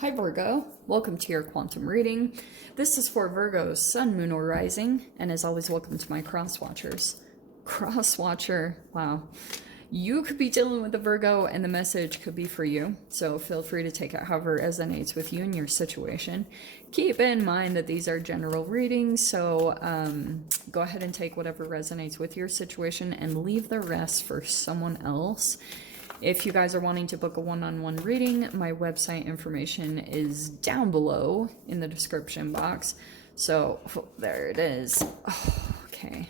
Hi Virgo, welcome to your quantum reading. This is for Virgo's Sun, Moon, or Rising, and as always, welcome to my cross watchers. Cross watcher, wow. You could be dealing with a Virgo and the message could be for you, so feel free to take it however it resonates with you and your situation. Keep in mind that these are general readings, so go ahead and take whatever resonates with your situation and leave the rest for someone else. If you guys are wanting to book a one-on-one reading, my website information is down below in the description box. So there it is. Oh, okay.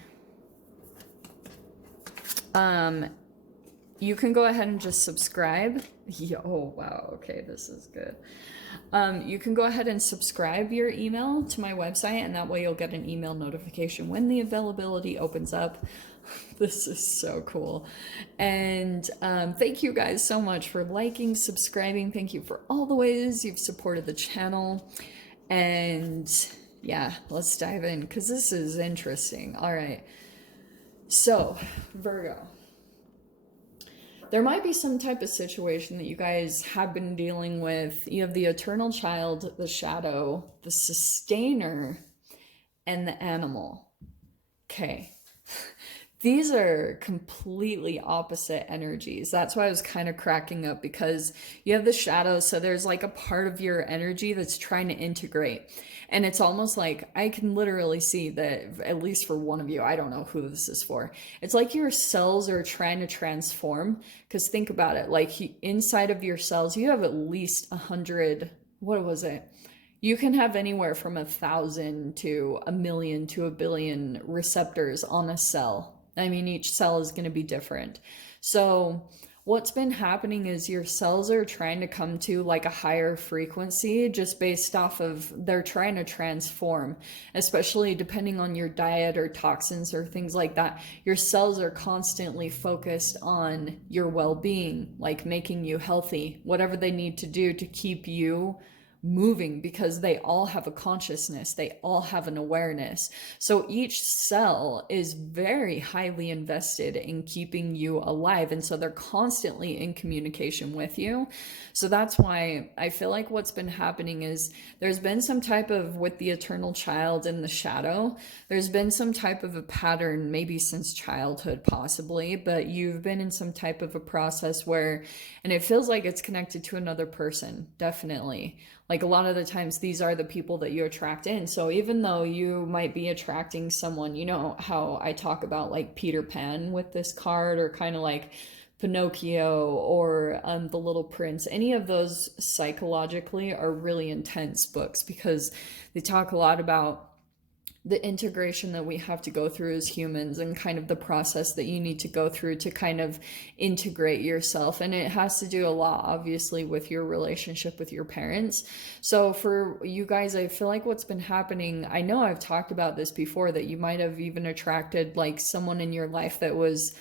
You can go ahead and just subscribe. Oh, wow. Okay, this is good. You can go ahead and subscribe your email to my website, and that way you'll get an email notification when the availability opens up. This is so cool. And thank you guys so much for liking, subscribing. Thank you for all the ways you've supported the channel. And yeah, let's dive in because this is interesting. All right. So, Virgo. There might be some type of situation that you guys have been dealing with. You have the eternal child, the shadow, the sustainer, and the animal. Okay. These are completely opposite energies. That's why I was kind of cracking up, because you have the shadow, so there's like a part of your energy that's trying to integrate. And it's almost like I can literally see that, at least for one of you, I don't know who this is for. It's like your cells are trying to transform, because think about it, like inside of your cells, you have at least 100, what was it? You can have anywhere from 1,000 to 1,000,000 to 1,000,000,000 receptors on a cell. I mean, each cell is going to be different. So what's been happening is your cells are trying to come to like a higher frequency, just based off of they're trying to transform, especially depending on your diet or toxins or things like that. Your cells are constantly focused on your well-being, like making you healthy, whatever they need to do to keep you moving, because they all have a consciousness, they all have an awareness. So each cell is very highly invested in keeping you alive, and so they're constantly in communication with you. So that's why I feel like what's been happening is there's been some type of, with the eternal child in the shadow, there's been some type of a pattern, maybe since childhood possibly, but you've been in some type of a process where, and it feels like it's connected to another person, definitely. Like a lot of the times these are the people that you attract in. So even though you might be attracting someone, you know how I talk about like Peter Pan with this card, or kind of like Pinocchio, or The Little Prince. Any of those psychologically are really intense books, because they talk a lot about the integration that we have to go through as humans, and kind of the process that you need to go through to kind of integrate yourself. And it has to do a lot, obviously, with your relationship with your parents. So for you guys, I feel like what's been happening, I know I've talked about this before, that you might have even attracted like someone in your life that was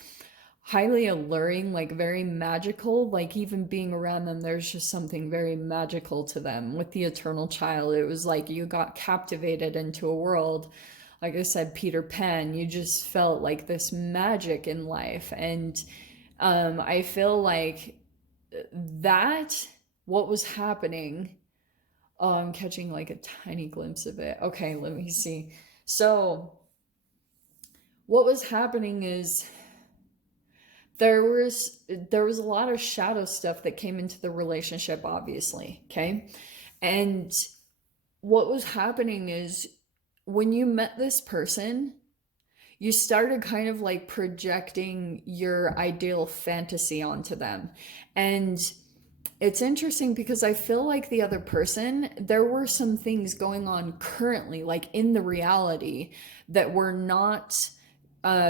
highly alluring, like very magical, like even being around them, there's just something very magical to them. With the eternal child, it was like you got captivated into a world, like I said, Peter Pan. You just felt like this magic in life. And I feel like that, what was happening, oh, I'm catching like a tiny glimpse of it. Okay, let me see. So what was happening is there was a lot of shadow stuff that came into the relationship, obviously, okay? And what was happening is when you met this person, you started kind of like projecting your ideal fantasy onto them. And it's interesting because I feel like the other person, there were some things going on currently, like in the reality, that were not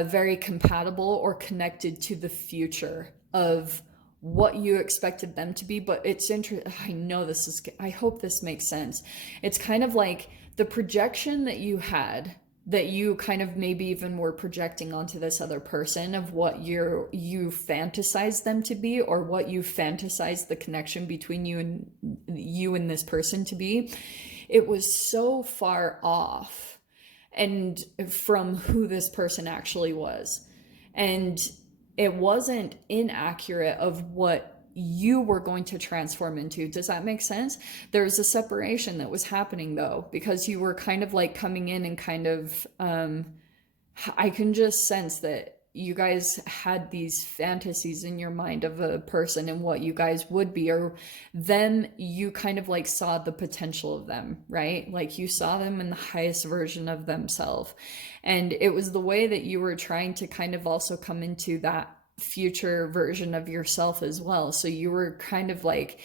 very compatible or connected to the future of what you expected them to be. But it's interesting. I know this is, I hope this makes sense. It's kind of like the projection that you had, that you kind of maybe even were projecting onto this other person, of what you fantasized them to be, or what you fantasized the connection between you and this person to be. It was so far off and from who this person actually was. And it wasn't inaccurate of what you were going to transform into. Does that make sense? There's a separation that was happening though, because you were kind of like coming in and kind of, I can just sense that you guys had these fantasies in your mind of a person and what you guys would be, or them, you kind of like saw the potential of them, right? Like you saw them in the highest version of themselves. And it was the way that you were trying to kind of also come into that future version of yourself as well. So you were kind of like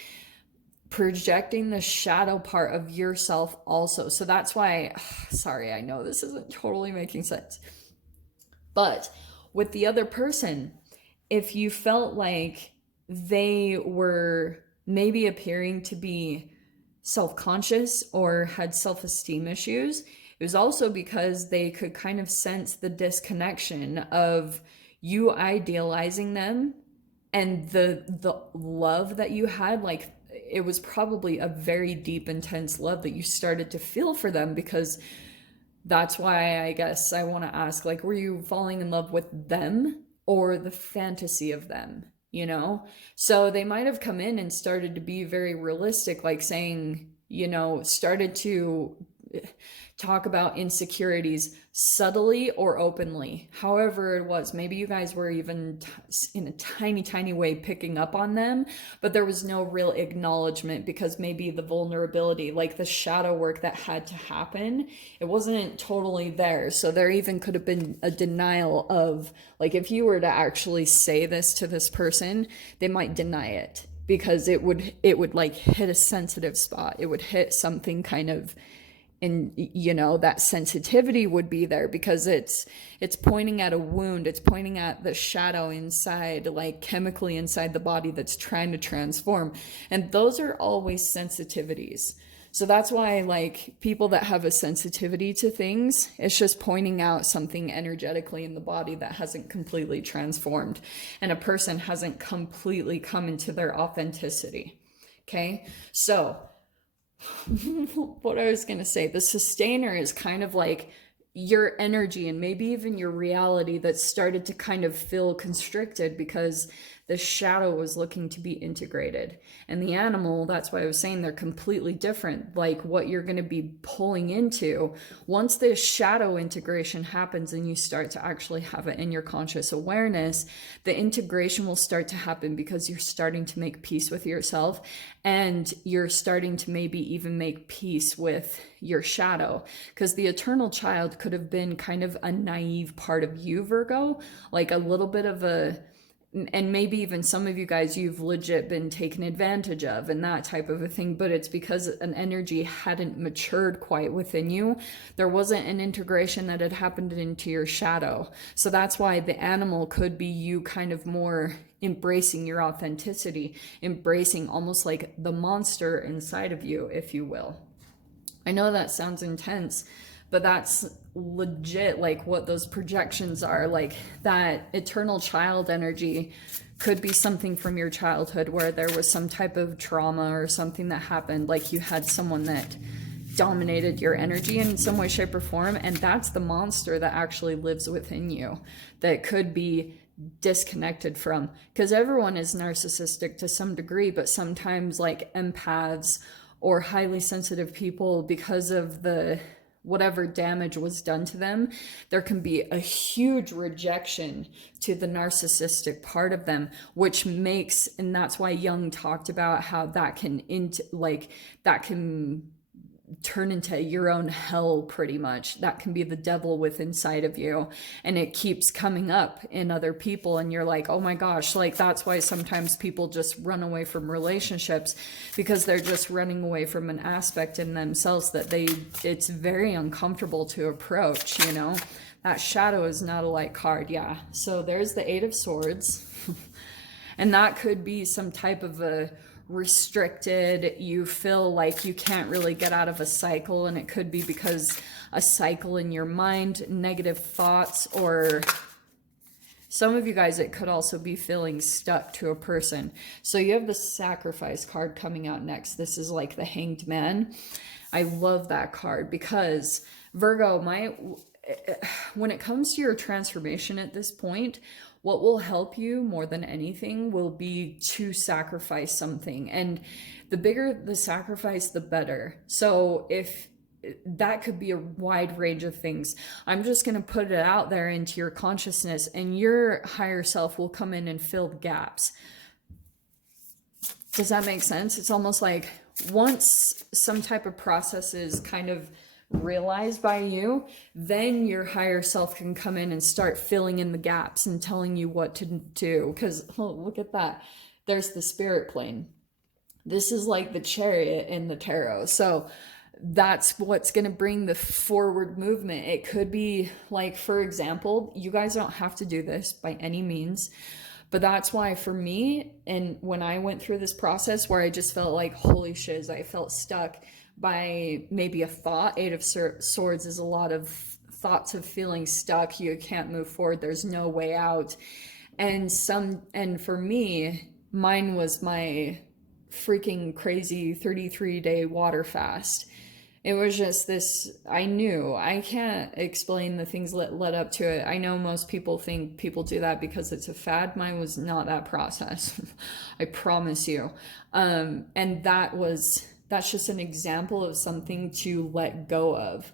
projecting the shadow part of yourself also. So that's why, sorry, I know this isn't totally making sense. But with the other person, if you felt like they were maybe appearing to be self-conscious or had self-esteem issues, it was also because they could kind of sense the disconnection of you idealizing them and the love that you had. Like it was probably a very deep, intense love that you started to feel for them, because that's why I guess I want to ask, like, were you falling in love with them or the fantasy of them, you know? So they might have come in and started to be very realistic, like saying, you know, started to talk about insecurities subtly or openly, however it was. Maybe you guys were even in a tiny way picking up on them, but there was no real acknowledgement, because maybe the vulnerability, like the shadow work that had to happen, it wasn't totally there. So there even could have been a denial of, like, if you were to actually say this to this person, they might deny it, because it would like hit a sensitive spot. It would hit something kind of, and you know, that sensitivity would be there because it's pointing at a wound. It's pointing at the shadow inside, like chemically inside the body, that's trying to transform. And those are always sensitivities. So that's why, like, people that have a sensitivity to things, it's just pointing out something energetically in the body that hasn't completely transformed, and a person hasn't completely come into their authenticity. Okay, so what I was going to say, the sustainer is kind of like your energy and maybe even your reality that started to kind of feel constricted because the shadow was looking to be integrated. And the animal, that's why I was saying they're completely different. Like what you're going to be pulling into, once this shadow integration happens and you start to actually have it in your conscious awareness, the integration will start to happen because you're starting to make peace with yourself, and you're starting to maybe even make peace with your shadow. Because the eternal child could have been kind of a naive part of you, Virgo, like a little bit of a, and maybe even some of you guys, you've legit been taken advantage of and that type of a thing, but it's because an energy hadn't matured quite within you. There wasn't an integration that had happened into your shadow. So that's why the animal could be you kind of more embracing your authenticity, embracing almost like the monster inside of you, if you will. I know that sounds intense, but that's legit like what those projections are. Like that eternal child energy could be something from your childhood where there was some type of trauma or something that happened, like you had someone that dominated your energy in some way, shape, or form, and that's the monster that actually lives within you that could be disconnected from. Because everyone is narcissistic to some degree, but sometimes like empaths or highly sensitive people, because of the whatever damage was done to them, there can be a huge rejection to the narcissistic part of them, which makes, and that's why Jung talked about how that can that can turn into your own hell, pretty much. That can be the devil within inside of you, and it keeps coming up in other people, and you're like, oh my gosh. Like that's why sometimes people just run away from relationships, because they're just running away from an aspect in themselves that it's very uncomfortable to approach, you know. That shadow is not a light card. Yeah, so there's the Eight of Swords and that could be some type of a restricted, you feel like you can't really get out of a cycle, and it could be because a cycle in your mind, negative thoughts, or some of you guys, it could also be feeling stuck to a person. So you have the Sacrifice card coming out next. This is like the Hanged Man. I love that card because Virgo, when it comes to your transformation at this point, what will help you more than anything will be to sacrifice something. And the bigger the sacrifice, the better. So if that could be a wide range of things. I'm just going to put it out there into your consciousness, and your higher self will come in and fill the gaps. Does that make sense? It's almost like once some type of process is kind of realized by you, then your higher self can come in and start filling in the gaps and telling you what to do. Because, oh, look at that. There's the spirit plane. This is like the chariot in the tarot. So that's what's going to bring the forward movement. It could be like, for example, you guys don't have to do this by any means, but that's why for me, and when I went through this process where I just felt like, holy shiz, I felt stuck by maybe a thought. Eight of Swords is a lot of thoughts of feeling stuck. You can't move forward. There's no way out. And for me, mine was my freaking crazy 33-day water fast. It was just this, I knew, I can't explain the things that led up to it. I know most people think people do that because it's a fad. Mine was not that process. I promise you. And that's just an example of something to let go of.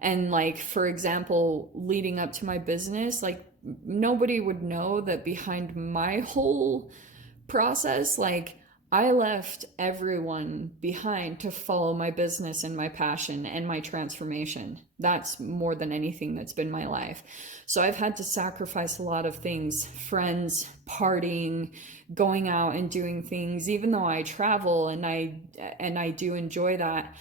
And like, for example, leading up to my business, like nobody would know that behind my whole process, like I left everyone behind to follow my business and my passion and my transformation. That's more than anything that's been my life. So I've had to sacrifice a lot of things, friends, partying, going out and doing things. Even though I travel and I do enjoy that,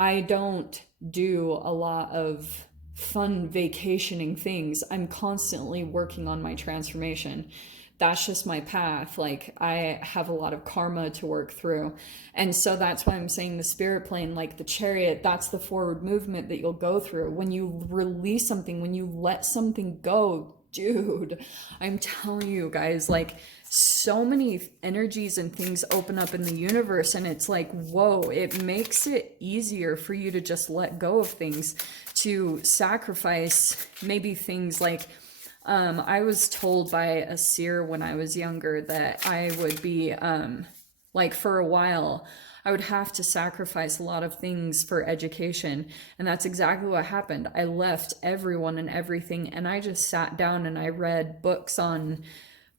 I don't do a lot of fun vacationing things. I'm constantly working on my transformation. That's just my path. Like I have a lot of karma to work through. And so that's why I'm saying the spirit plane, like the chariot, that's the forward movement that you'll go through. When you release something, when you let something go, dude, I'm telling you guys, like so many energies and things open up in the universe, and it's like, whoa, it makes it easier for you to just let go of things, to sacrifice maybe things like, I was told by a seer when I was younger that I would be, like for a while, I would have to sacrifice a lot of things for education. And that's exactly what happened. I left everyone and everything, and I just sat down and I read books on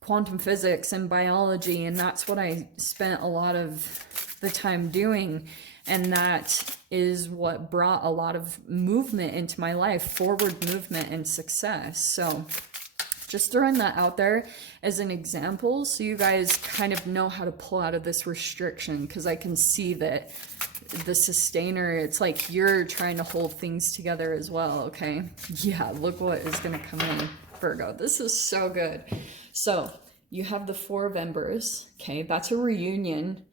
quantum physics and biology. And that's what I spent a lot of the time doing. And that is what brought a lot of movement into my life, forward movement and success. So just throwing that out there as an example so you guys kind of know how to pull out of this restriction, because I can see that the sustainer, it's like you're trying to hold things together as well, okay? Yeah, look what is going to come in, Virgo. This is so good. So you have the Four of Embers, okay? That's a reunion.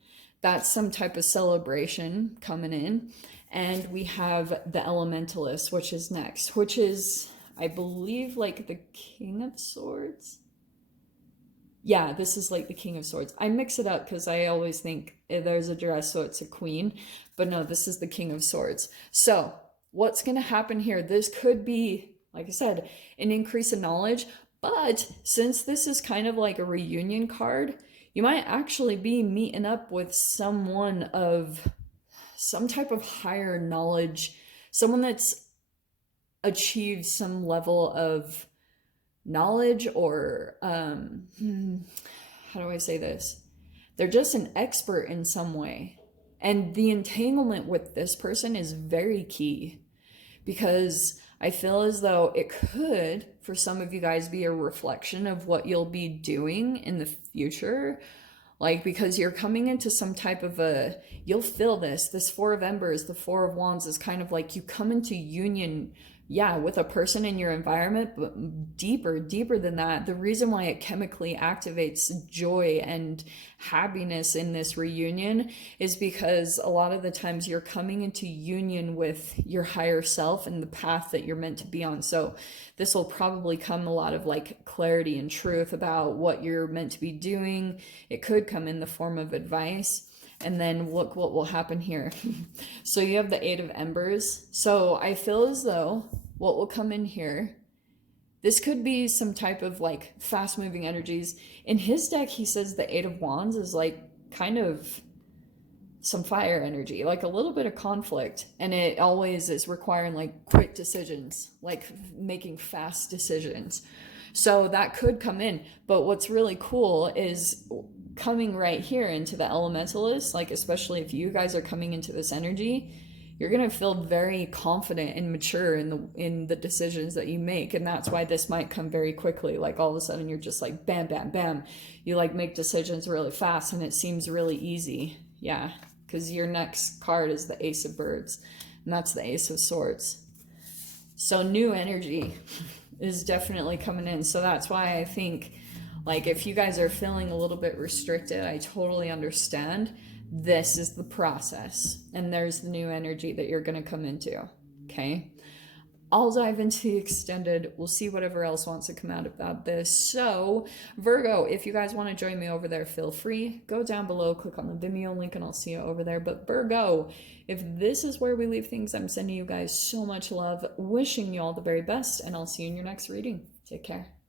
That's some type of celebration coming in. And we have the Elementalist, which is next, which is, I believe, like the King of Swords. Yeah, this is like the King of Swords. I mix it up because I always think there's a dress, so it's a queen. But no, this is the King of Swords. So what's going to happen here? This could be, like I said, an increase in knowledge. But since this is kind of like a reunion card, you might actually be meeting up with someone of some type of higher knowledge, someone that's achieved some level of knowledge, or how do I say this? They're just an expert in some way. And the entanglement with this person is very key, because I feel as though it could, for some of you guys, be a reflection of what you'll be doing in the future. Like, because you're coming into some type of you'll feel this Four of Embers, the Four of Wands is kind of like you come into union, yeah, with a person in your environment, but deeper than that. The reason why it chemically activates joy and happiness in this reunion is because a lot of the times you're coming into union with your higher self and the path that you're meant to be on. So this will probably come a lot of like clarity and truth about what you're meant to be doing. It could come in the form of advice. And then look what will happen here. So you have the Eight of Embers. So I feel as though what will come in here This could be some type of like fast moving energies. In his deck, he says the Eight of Wands is like kind of some fire energy, like a little bit of conflict. And it always is requiring like quick decisions, like making fast decisions. So that could come in. But what's really cool is coming right here into the elementalist, like especially if you guys are coming into this energy, you're going to feel very confident and mature in the decisions that you make. And that's why this might come very quickly. Like all of a sudden you're just like bam, bam, bam. You like make decisions really fast and it seems really easy. Yeah, because your next card is the Ace of Birds, and that's the Ace of Swords. So new energy is definitely coming in. So that's why I think, like, if you guys are feeling a little bit restricted, I totally understand. This is the process, and there's the new energy that you're going to come into. Okay, I'll dive into the extended. We'll see whatever else wants to come out about this. So Virgo, if you guys want to join me over there, feel free. Go down below, click on the Vimeo link, and I'll see you over there. But Virgo, if this is where we leave things, I'm sending you guys so much love, wishing you all the very best, and I'll see you in your next reading. Take care.